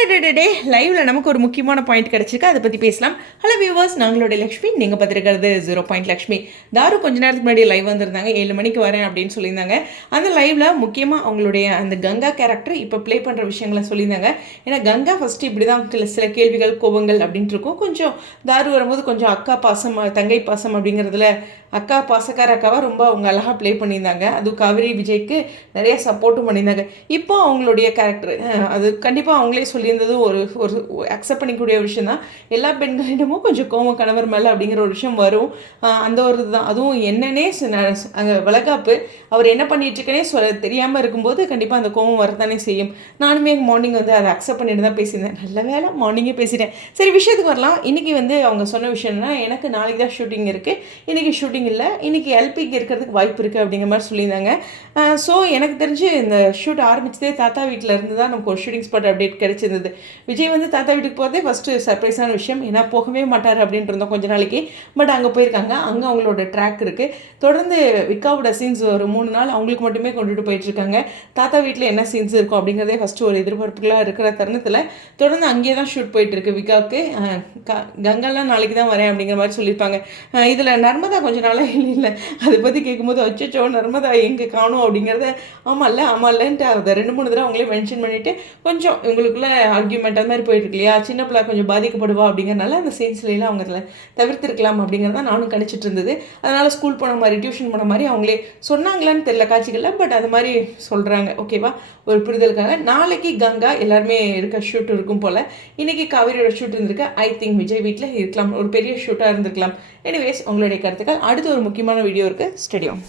அடடே லைவ்ல நமக்கு ஒரு முக்கியமான பாயிண்ட் கிடைச்சிருக்கு. அதை பற்றி பேசலாம். ஹலோ வியூவர்ஸ் நாங்களுடைய லக்ஷ்மி. நீங்கள் பார்த்துருக்கிறது ஜீரோ பாயிண்ட் லக்ஷ்மி தாரு கொஞ்ச நேரத்துக்கு முன்னாடி லைவ் வந்திருந்தாங்க. ஏழு மணிக்கு வரேன் அப்படின்னு சொல்லியிருந்தாங்க. அந்த லைவ்ல முக்கியமாக அவங்களுடைய அந்த கங்கா கேரக்டர் இப்போ ப்ளே பண்ணுற விஷயங்களை சொல்லியிருந்தாங்க. ஏன்னா கங்கா ஃபஸ்ட்டு இப்படி தான் சில கேள்விகள் கோபங்கள் அப்படின்ட்டு இருக்கும். கொஞ்சம் தாரு வரும்போது கொஞ்சம் அக்கா பாசம் தங்கை பாசம் அப்படிங்கிறதுல அக்கா பாசக்கார அக்காவை ரொம்ப அவங்க அழகாக ப்ளே பண்ணியிருந்தாங்க. அதுவும் காவிரி விஜய்க்கு நிறைய சப்போர்ட்டும் பண்ணியிருந்தாங்க. இப்போ அவங்களுடைய கேரக்டர் அது கண்டிப்பாக அவங்களே சொல்லி சொல்லியிருந்தது ஒரு ஒரு அக்செப்ட் பண்ணிக்கூடிய விஷயம் தான் எல்லா பெண்களிடமும் கொஞ்சம் கோவம் கணவர் மேலே அப்படிங்கிற ஒரு விஷயம் வரும். அந்த ஒரு இதுதான். அதுவும் என்னன்னே அங்கே வளகாப்பு. அவர் என்ன பண்ணிட்டுருக்கனே சொல்ல தெரியாமல் இருக்கும்போது கண்டிப்பாக அந்த கோவம் வரத்தானே செய்யும். நானுமே மார்னிங் வந்து அதை அக்செப்ட் பண்ணிட்டு தான் பேசியிருந்தேன். நல்ல வேலை மார்னிங்கே பேசிட்டேன். சரி விஷயத்துக்கு வரலாம். இன்றைக்கி வந்து அவங்க சொன்ன விஷயம்னா எனக்கு நாளைக்கு தான் ஷூட்டிங் இருக்குது இன்றைக்கி ஷூட்டிங் இல்லை. இன்றைக்கி எல்பிக்கு இருக்கிறதுக்கு வாய்ப்பு இருக்குது அப்படிங்கிற மாதிரி சொல்லியிருந்தாங்க. ஸோ எனக்கு தெரிஞ்சு இந்த ஷூட் ஆரம்பிச்சதே தாத்தா வீட்டில் இருந்து தான் நமக்கு ஒரு ஷூட்டிங் ஸ்பாட் அப்டேட் இருந்தது. விஜய் வந்து தாத்தா வீட்டுக்கு போகிறதே ஃபஸ்ட்டு சர்ப்ரைஸான விஷயம். ஏன்னா போகவே மாட்டார் அப்படின்ட்டு இருந்தோம் கொஞ்ச நாளைக்கு. பட் அங்கே போயிருக்காங்க. அங்கே அவங்களோட ட்ராக் இருக்குது தொடர்ந்து விக்காவோட சீன்ஸ் ஒரு மூணு நாள் அவங்களுக்கு மட்டுமே கொண்டுட்டு போயிட்டுருக்காங்க தாத்தா வீட்டில் என்ன சீன்ஸ் இருக்கும் அப்படிங்கிறதே ஃபஸ்ட்டு ஒரு எதிர்பார்ப்புகளாக இருக்கிற தருணத்தில் தொடர்ந்து அங்கேயே தான் ஷூட் போயிட்டுருக்கு விக்காவுக்கு. க- கங்காலாம் நாளைக்கு தான் வரேன் அப்படிங்கிற மாதிரி சொல்லியிருப்பாங்க. இதில் நர்மதா கொஞ்ச நாளாக இல்லை இல்லை. அதை பற்றி கேட்கும்போது அச்சோ நர்மதா எங்கே காணும் அப்படிங்கிறத ஆமாம் இல்லை ஆமாம் இல்லைன்ட்டு அதை ரெண்டு மூணு தடவை அவங்களே மென்ஷன் பண்ணிவிட்டு கொஞ்சம் இவங்களுக்குள்ள ஆர்கியூமெண்ட் அந்த மாதிரி போயிட்டு இருக்கு இல்லையா சின்ன பிள்ளை கொஞ்சம் பாதிக்கப்படுவா அப்படிங்கிறனால அந்த சீன்ஸ்லாம் அவங்க அதில் தவிர்த்திருக்கலாம் அப்படிங்கிறத நானும் கணிச்சிட்டு இருந்தது. அதனால் ஸ்கூல் போன மாதிரி டியூஷன் போன மாதிரி அவங்களே சொன்னாங்களான்னு தெரியல காட்சிகளில் பட் அது மாதிரி சொல்கிறாங்க ஓகேவா ஒரு புரிதலுக்காக. நாளைக்கு கங்கா எல்லாருமே இருக்க ஷூட் இருக்கும் போல். இன்றைக்கி காவிரியோட ஷூட் இருந்திருக்கு. ஐ திங்க் விஜய் வீட்டில் இருக்கலாம். ஒரு பெரிய ஷூட்டாக இருந்திருக்கலாம். எனிவேஸ் உங்களுடைய கருத்துக்கள். அடுத்து ஒரு முக்கியமான வீடியோ இருக்குது ஸ்டேடியம்